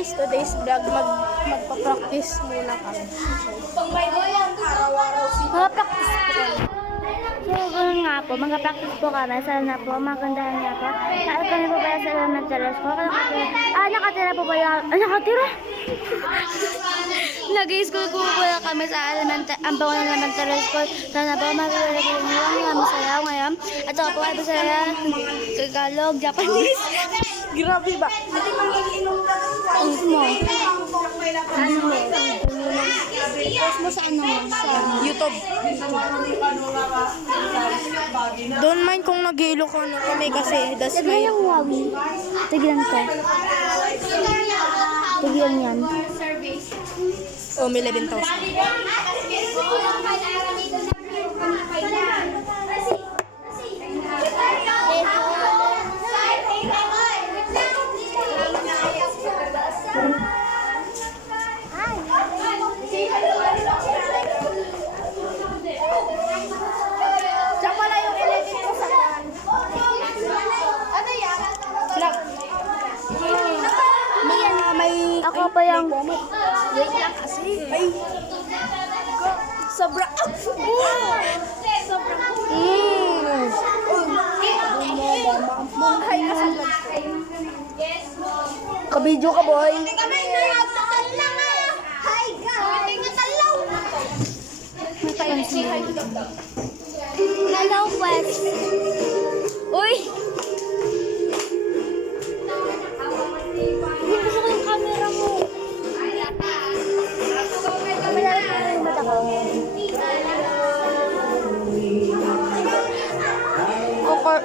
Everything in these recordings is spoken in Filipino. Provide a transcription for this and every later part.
guys, today's vlog magpa-practice muna kami. Mag-practice po kami. So, ganoon nga po, mag-practice po kami. Sana po, magandahan nga po. Saan kami po pala sa elementary school? Nakatira po pala. Nakatira? Nag-i-school po pala kami sa Ambangon Elementary School. Sana po, mag-i-school kami sayaw ngayon. At ako po ay masaya Tagalog, Japanese. Grabe ba? Ang mo. Post mo sa ano? Sa YouTube. Don't mind kung nag-Ilocano kami kasi that's Tignan my... yung Huawei. Tignan ko. Tignan yan. Oh, may 11,000. Diyan pala yung 11 ko sa kan. Ano yan? Vlog. May... Ako pa yung... Wait lang kasi. Ay. Sobra. Sobra. Munghay ka sa vlog. Kabidyo ka, boy. Hello, West. Uy! Hindi gusto ko yung camera mo. Malapit na yung mata ko.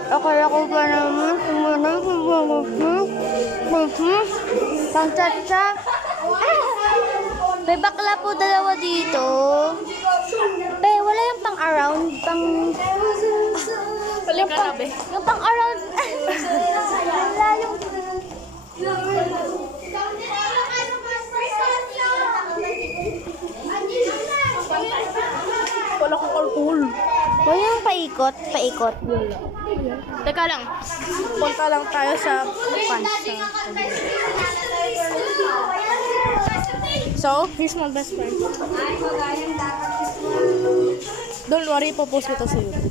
Akala ko ba naman sumunod sa mga pang-chat-chat. May bakla po dalawa dito. Wala yung pang-around, Balik ka na, be. yung pang-around. Wala yung... Wala kong alcohol. Wala yung paikot. Teka lang. Punta lang tayo sa So, he's my best friend. Don't worry, popost ko to sa YouTube.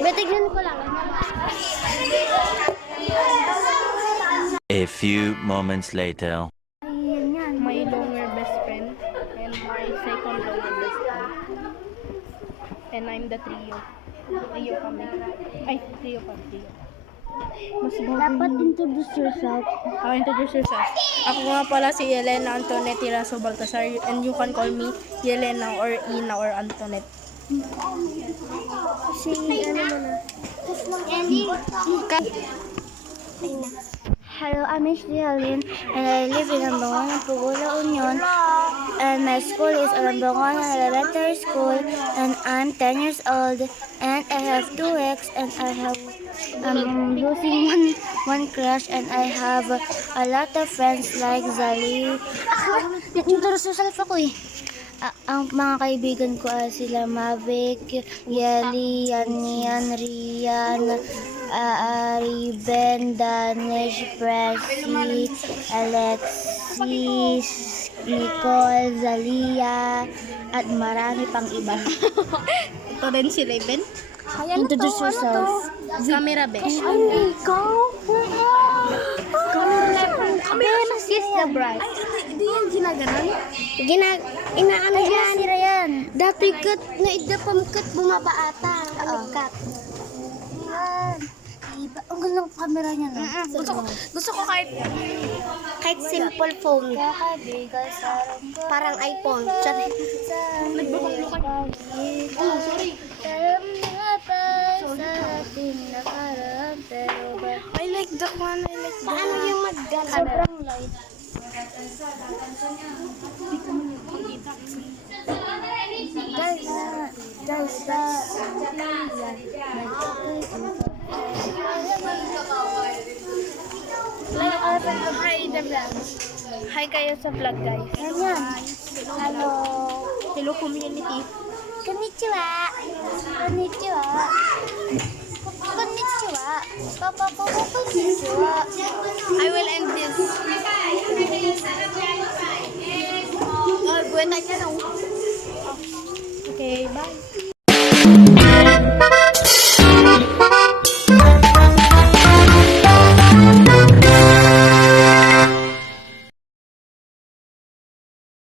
Betignan ko lang. A few moments later. Ayan yan. My longer best friend and my second longer best friend. And I'm the trio. Trio kami. Ay, trio pa. Trio. Dapat introduce yourself. Introduce yourself. Ako nga pala si Yelena Antoinette Tiraso Baltasar and you can call me Yelena or Ina or Antoinette. Si ano mo na? Hello, I'm Ashley Halin and I live in Ambangon, Pugula, Union. And my school is Ambangon Elementary School and I'm 10 years old and I have 2 ex and I have losing one crush and I have a lot of friends like Zali. Introduce yourself ako eh. Ang mga kaibigan ko ay sila Mavic, Yeli, Yan, Rian, Ariben, Danish, Presi, Alexis, Nicole, Zalia, at marami pang iba. Ito din si Raven. Introduce yourself. Camera besh. Ay, ikaw? Camera sis the bride. Hindi yan ginaganon. Inaano yan? Sira yan. Dati kat, naida pamkat bumaba ata. Pamkat. Yan. Diba? Ang ganda ng camera niya, no? Gusto ko kahit Simple phone. Kakaibigan sa Parang iPhone. Tsaka, Oh, sorry. Alam nga pa sa ating nakaraan, pero ba? I like that one. I like that paano one. yung mag-gana? Sobrang light. Hi kayo sa vlog, guys. Ayan. Hello. Hello, community. Konnichiwa. Konnichiwa. konnichiwa. Papa ko konnichiwa. I will end this. Oh, buwan na